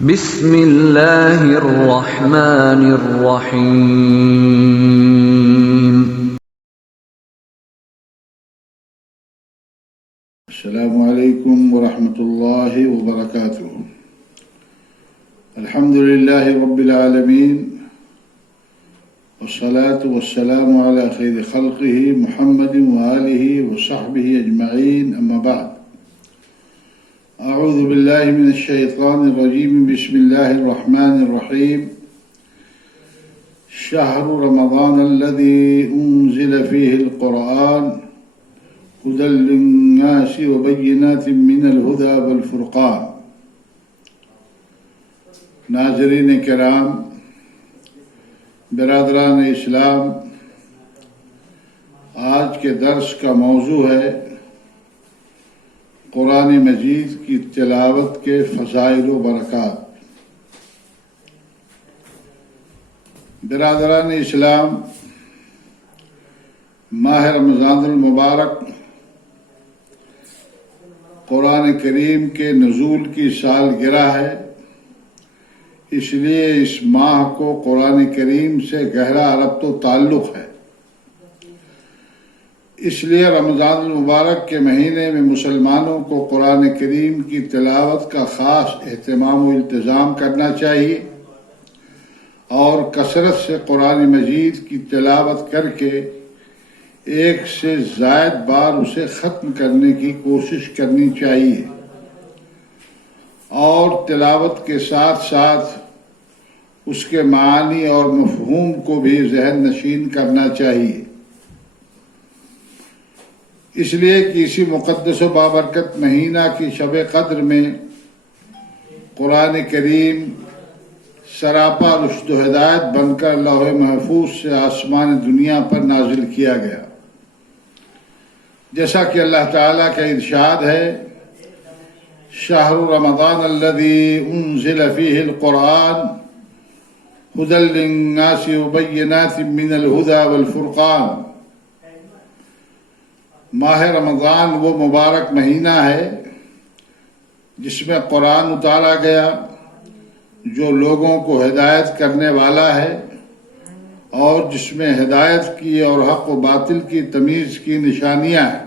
بسم اللہ الرحمن الرحیم۔ السلام علیکم ورحمۃ اللہ وبرکاتہ۔ الحمد للہ رب العالمین والصلاة والسلام علی خیر خلقہ محمد وآلہ وصحبہ اجمعین، اما بعد۔ اعوذ باللہ من الشیطان الرجیم، بسم اللہ الرحمن الرحیم۔ شہر رمضان الذی انزل فیہ القرآن هدى للناس وبینات من الہدی والفرقان۔ ناظرین کرام، برادران اسلام، آج کے درس کا موضوع ہے قرآن مجید کی تلاوت کے فضائل و برکات۔ برادران اسلام، ماہ رمضان المبارک قرآن کریم کے نزول کی سالگرہ ہے، اس لیے اس ماہ کو قرآن کریم سے گہرا ربط و تعلق ہے۔ اس لیے رمضان المبارک کے مہینے میں مسلمانوں کو قرآن کریم کی تلاوت کا خاص اہتمام و التزام کرنا چاہیے اور کثرت سے قرآن مجید کی تلاوت کر کے ایک سے زائد بار اسے ختم کرنے کی کوشش کرنی چاہیے، اور تلاوت کے ساتھ ساتھ اس کے معانی اور مفہوم کو بھی ذہن نشین کرنا چاہیے، اس لیے کہ اسی مقدس و بابرکت مہینہ کی شب قدر میں قرآن کریم سراپا رشد و ہدایت بن کر لوح محفوظ سے آسمان دنیا پر نازل کیا گیا۔ جیسا کہ اللہ تعالیٰ کا ارشاد ہے، شہر رمضان الذی انزل فیہ القرآن ہدی للناس وبینات من الہدی والفرقان۔ ماہ رمضان وہ مبارک مہینہ ہے جس میں قرآن اتارا گیا، جو لوگوں کو ہدایت کرنے والا ہے اور جس میں ہدایت کی اور حق و باطل کی تمیز کی نشانیاں ہیں۔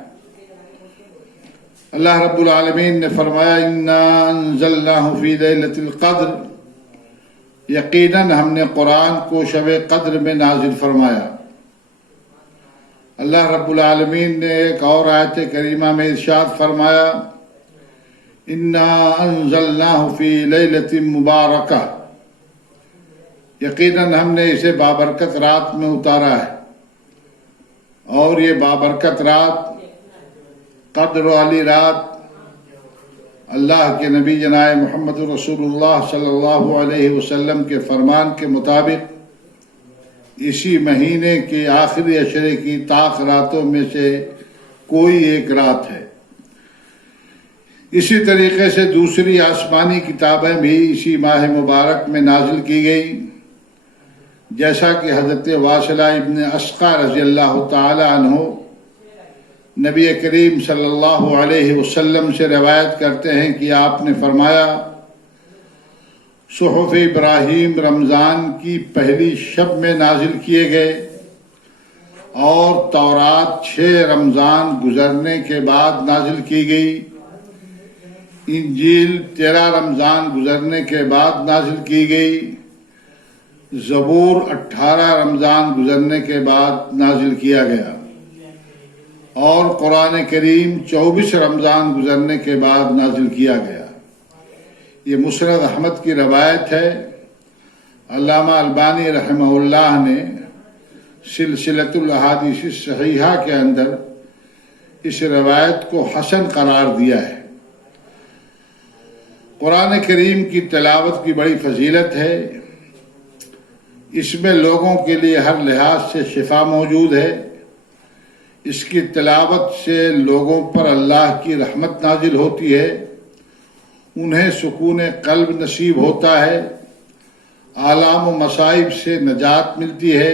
اللہ رب العالمین نے فرمایا، انا انزلناہ فی لیلۃ القدر، یقیناً ہم نے قرآن کو شب قدر میں نازل فرمایا۔ اللہ رب العالمین نے ایک اور آیت کریمہ میں ارشاد فرمایا، انا انزلناہ فی لیلۃ مبارکہ، یقیناً ہم نے اسے بابرکت رات میں اتارا ہے، اور یہ بابرکت رات، قدر والی رات، اللہ کے نبی جناب محمد رسول اللہ صلی اللہ علیہ وسلم کے فرمان کے مطابق اسی مہینے کے آخری عشرے کی طاق راتوں میں سے کوئی ایک رات ہے۔ اسی طریقے سے دوسری آسمانی کتابیں بھی اسی ماہ مبارک میں نازل کی گئی، جیسا کہ حضرت واصلہ ابن اسقع رضی اللہ تعالی عنہ نبی کریم صلی اللہ علیہ وسلم سے روایت کرتے ہیں کہ آپ نے فرمایا، صحف ابراہیم رمضان کی پہلی شب میں نازل کیے گئے، اور تورات 6 رمضان گزرنے کے بعد نازل کی گئی، انجیل 13 رمضان گزرنے کے بعد نازل کی گئی، زبور 18 رمضان گزرنے کے بعد نازل کیا گیا، اور قرآن کریم 24 رمضان گزرنے کے بعد نازل کیا گیا۔ یہ مسند احمد کی روایت ہے۔ علامہ البانی رحمہ اللہ نے سلسلۃ الاحادیث الصحیحہ کے اندر اس روایت کو حسن قرار دیا ہے۔ قرآن کریم کی تلاوت کی بڑی فضیلت ہے، اس میں لوگوں کے لیے ہر لحاظ سے شفا موجود ہے۔ اس کی تلاوت سے لوگوں پر اللہ کی رحمت نازل ہوتی ہے، انہیں سکون قلب نصیب ہوتا ہے، آلام و مصائب سے نجات ملتی ہے،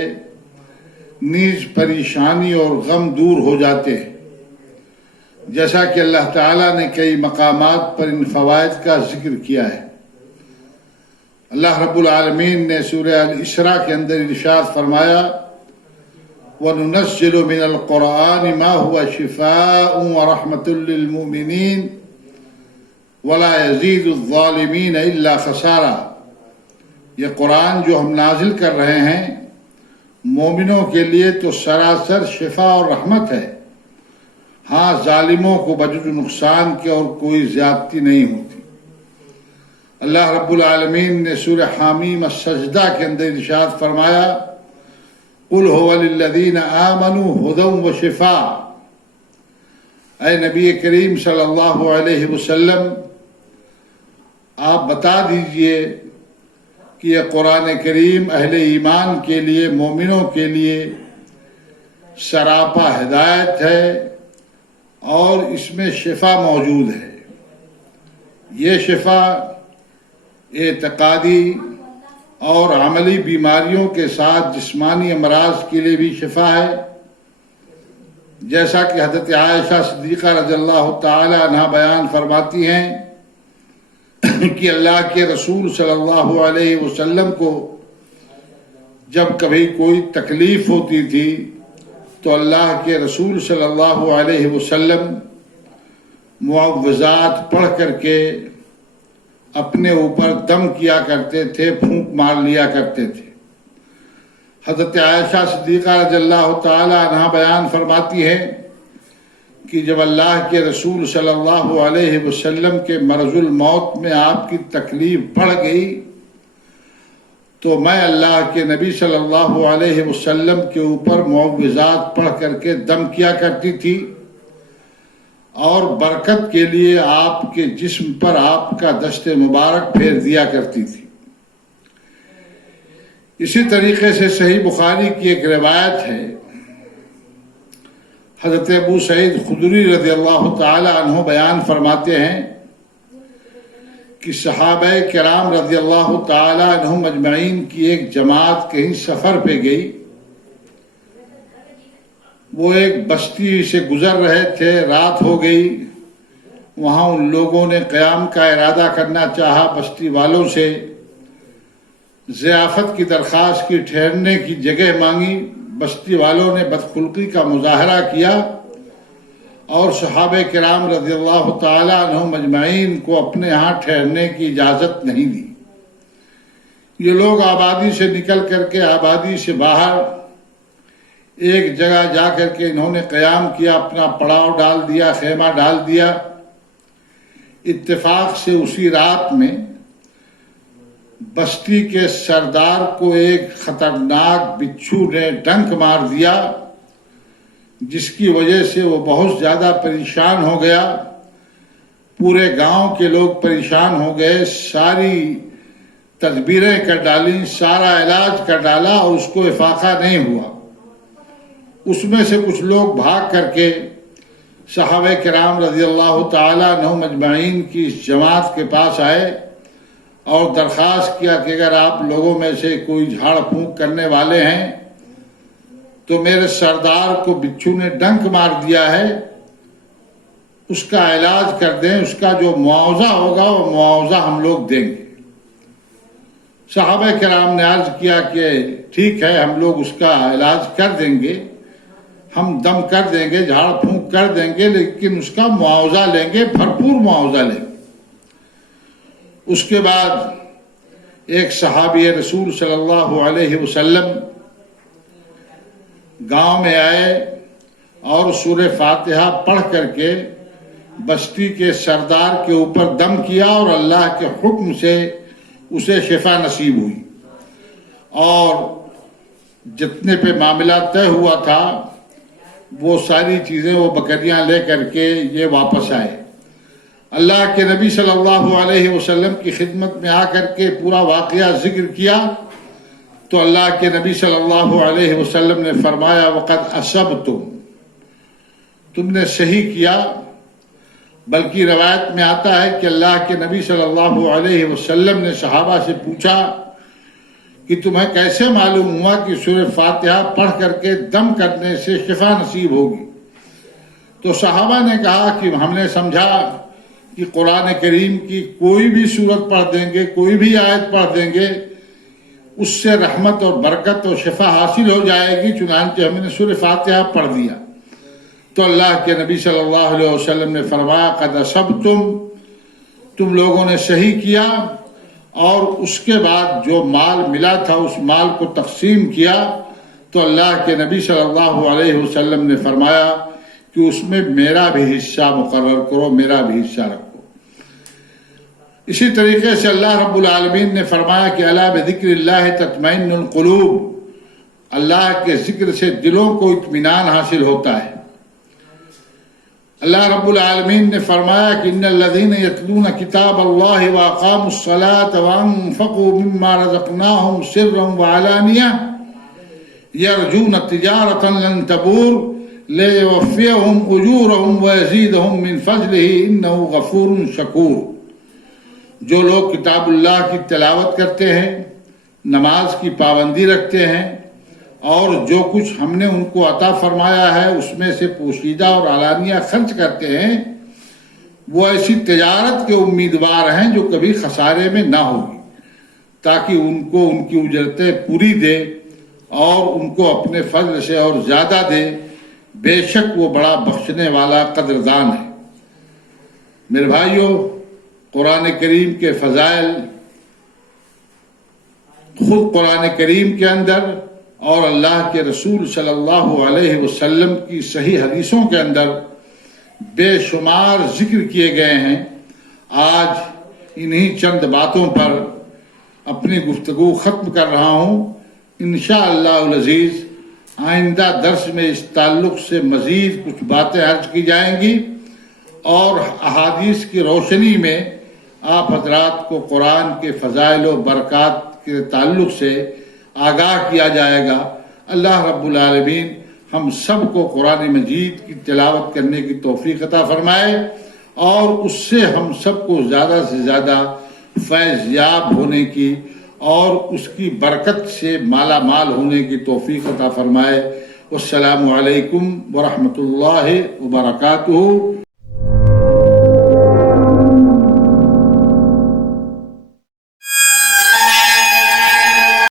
نیز پریشانی اور غم دور ہو جاتے ہیں، جیسا کہ اللہ تعالیٰ نے کئی مقامات پر ان فوائد کا ذکر کیا ہے۔ اللہ رب العالمین نے سورہ الاسراء کے اندر ارشاد فرمایا وَنُنَزِّلُ مِنَ الْقُرْآنِ مَا هُوَ شِفَاءٌ وَرَحْمَةٌ لِّلْمُؤْمِنِينَ وَلَا يَزِيدُ الظَّالِمِينَ إِلَّا خَسَارًا۔ یہ قرآن جو ہم نازل کر رہے ہیں مومنوں کے لیے تو سراسر شفا اور رحمت ہے، ہاں ظالموں کو بجز نقصان کے اور کوئی زیادتی نہیں ہوتی۔ اللہ رب العالمین نے سورہ حامیم السجدہ کے اندر ارشاد فرمایا قُلْ هُوَ لِلَّذِينَ آمَنُوا هُدًى وَشِفَاءٌ۔ اے نبی کریم صلی اللہ علیہ وسلم آپ بتا دیجئے کہ یہ قرآن کریم اہل ایمان کے لیے، مومنوں کے لیے سراپا ہدایت ہے اور اس میں شفا موجود ہے۔ یہ شفا اعتقادی اور عملی بیماریوں کے ساتھ جسمانی امراض کے لیے بھی شفا ہے، جیسا کہ حضرت عائشہ صدیقہ رضی اللہ تعالی عنہا بیان فرماتی ہیں کہ اللہ کے رسول صلی اللہ علیہ وسلم کو جب کبھی کوئی تکلیف ہوتی تھی تو اللہ کے رسول صلی اللہ علیہ وسلم معوذات پڑھ کر کے اپنے اوپر دم کیا کرتے تھے، پھونک مار لیا کرتے تھے۔ حضرت عائشہ صدیقہ رضی اللہ تعالی عنہا بیان فرماتی ہے کہ جب اللہ کے رسول صلی اللہ علیہ وسلم کے مرض الموت میں آپ کی تکلیف بڑھ گئی تو میں اللہ کے نبی صلی اللہ علیہ وسلم کے اوپر معوذات پڑھ کر کے دم کیا کرتی تھی اور برکت کے لیے آپ کے جسم پر آپ کا دست مبارک پھیر دیا کرتی تھی۔ اسی طریقے سے صحیح بخاری کی ایک روایت ہے، حضرت ابو سعید خدری رضی اللہ تعالی عنہ بیان فرماتے ہیں کہ صحابہ کرام رضی اللہ تعالی عنہم اجمعین کی ایک جماعت کہیں سفر پہ گئی۔ وہ ایک بستی سے گزر رہے تھے، رات ہو گئی، وہاں ان لوگوں نے قیام کا ارادہ کرنا چاہا، بستی والوں سے ضیافت کی درخواست کی، ٹھہرنے کی جگہ مانگی۔ بستی والوں نے بدخلقی کا مظاہرہ کیا اور صحابہ کرام رضی اللہ تعالی عنہم اجمعین کو اپنے ہاں ٹھہرنے کی اجازت نہیں دی۔ یہ لوگ آبادی سے نکل کر کے آبادی سے باہر ایک جگہ جا کر کے انہوں نے قیام کیا، اپنا پڑاؤ ڈال دیا، خیمہ ڈال دیا۔ اتفاق سے اسی رات میں بستی کے سردار کو ایک خطرناک بچھو نے ڈنک مار دیا، جس کی وجہ سے وہ بہت زیادہ پریشان ہو گیا۔ پورے گاؤں کے لوگ پریشان ہو گئے، ساری تدبیریں کر ڈالیں، سارا علاج کر ڈالا اور اس کو افاقہ نہیں ہوا۔ اس میں سے کچھ لوگ بھاگ کر کے صحابہ کرام رضی اللہ تعالی عنہم اجمعین کی اس جماعت کے پاس آئے اور درخواست کیا کہ اگر آپ لوگوں میں سے کوئی جھاڑ پھونک کرنے والے ہیں تو میرے سردار کو بچھو نے ڈنک مار دیا ہے، اس کا علاج کر دیں، اس کا جو معاوضہ ہوگا وہ معاوضہ ہم لوگ دیں گے۔ صحابہ کرام نے عرض کیا کہ ٹھیک ہے، ہم لوگ اس کا علاج کر دیں گے، ہم دم کر دیں گے، جھاڑ پھونک کر دیں گے، لیکن اس کا معاوضہ لیں گے، بھرپور معاوضہ لیں گے۔ اس کے بعد ایک صحابی رسول صلی اللہ علیہ وسلم گاؤں میں آئے اور سورہ فاتحہ پڑھ کر کے بستی کے سردار کے اوپر دم کیا اور اللہ کے حکم سے اسے شفا نصیب ہوئی، اور جتنے پہ معاملہ طے ہوا تھا وہ ساری چیزیں، وہ بکریاں لے کر کے یہ واپس آئے۔ اللہ کے نبی صلی اللہ علیہ وسلم کی خدمت میں آ کر کے پورا واقعہ ذکر کیا تو اللہ کے نبی صلی اللہ علیہ وسلم نے فرمایا وقد اصبتم، تم نے صحیح کیا۔ بلکہ روایت میں آتا ہے کہ اللہ کے نبی صلی اللہ علیہ وسلم نے صحابہ سے پوچھا کہ تمہیں کیسے معلوم ہوا کہ سورہ فاتحہ پڑھ کر کے دم کرنے سے شفا نصیب ہوگی؟ تو صحابہ نے کہا کہ ہم نے سمجھا کہ قرآن کریم کی کوئی بھی صورت پڑھ دیں گے، کوئی بھی آیت پڑھ دیں گے، اس سے رحمت اور برکت اور شفا حاصل ہو جائے گی۔ چنانچہ ہم نے سورہ فاتحہ پڑھ دیا تو اللہ کے نبی صلی اللہ علیہ وسلم نے فرمایا قد اصبتم، تم لوگوں نے صحیح کیا، اور اس کے بعد جو مال ملا تھا اس مال کو تقسیم کیا تو اللہ کے نبی صلی اللہ علیہ وسلم نے فرمایا کہ اس میں میرا بھی حصہ مقرر کرو، میرا بھی حصہ رکھو۔ اسی طریقے سے اللہ رب العالمین نے فرمایا کہ الا بذکر اللہ تطمئن القلوب، اللہ کے ذکر سے دلوں کو اطمینان حاصل ہوتا ہے۔ اللہ رب العالمین نے فرمایا کہ ان الذین یتلون کتاب اللہ واقاموا الصلاة وانفقوا مما رزقناہم سرا وعلانیہ یرجون تجارۃ لن تبور لیوفیہم اجورہم ویزیدہم من فضلہ انہ غفور شکور۔ جو لوگ کتاب اللہ کی تلاوت کرتے ہیں، نماز کی پابندی رکھتے ہیں، اور جو کچھ ہم نے ان کو عطا فرمایا ہے اس میں سے پوشیدہ اور علانیہ خرچ کرتے ہیں، وہ ایسی تجارت کے امیدوار ہیں جو کبھی خسارے میں نہ ہوگی، تاکہ ان کو ان کی اجرتیں پوری دے اور ان کو اپنے فضل سے اور زیادہ دے۔ بے شک وہ بڑا بخشنے والا قدردان ہے۔ میرے بھائیوں، قرآن کریم کے فضائل خود قرآن کریم کے اندر اور اللہ کے رسول صلی اللہ علیہ وسلم کی صحیح حدیثوں کے اندر بے شمار ذکر کیے گئے ہیں۔ آج انہی چند باتوں پر اپنی گفتگو ختم کر رہا ہوں۔ انشاءاللہ العزیز آئندہ درس میں اس تعلق سے مزید کچھ باتیں عرض کی جائیں گی، اور احادیث کی روشنی میں آپ حضرات کو قرآن کے فضائل و برکات کے تعلق سے آگاہ کیا جائے گا۔ اللہ رب العالمین ہم سب کو قرآن مجید کی تلاوت کرنے کی توفیق عطا فرمائے، اور اس سے ہم سب کو زیادہ سے زیادہ فیض یاب ہونے کی اور اس کی برکت سے مالا مال ہونے کی توفیق عطا فرمائے۔ والسلام علیکم ورحمۃ اللہ وبرکاتہ۔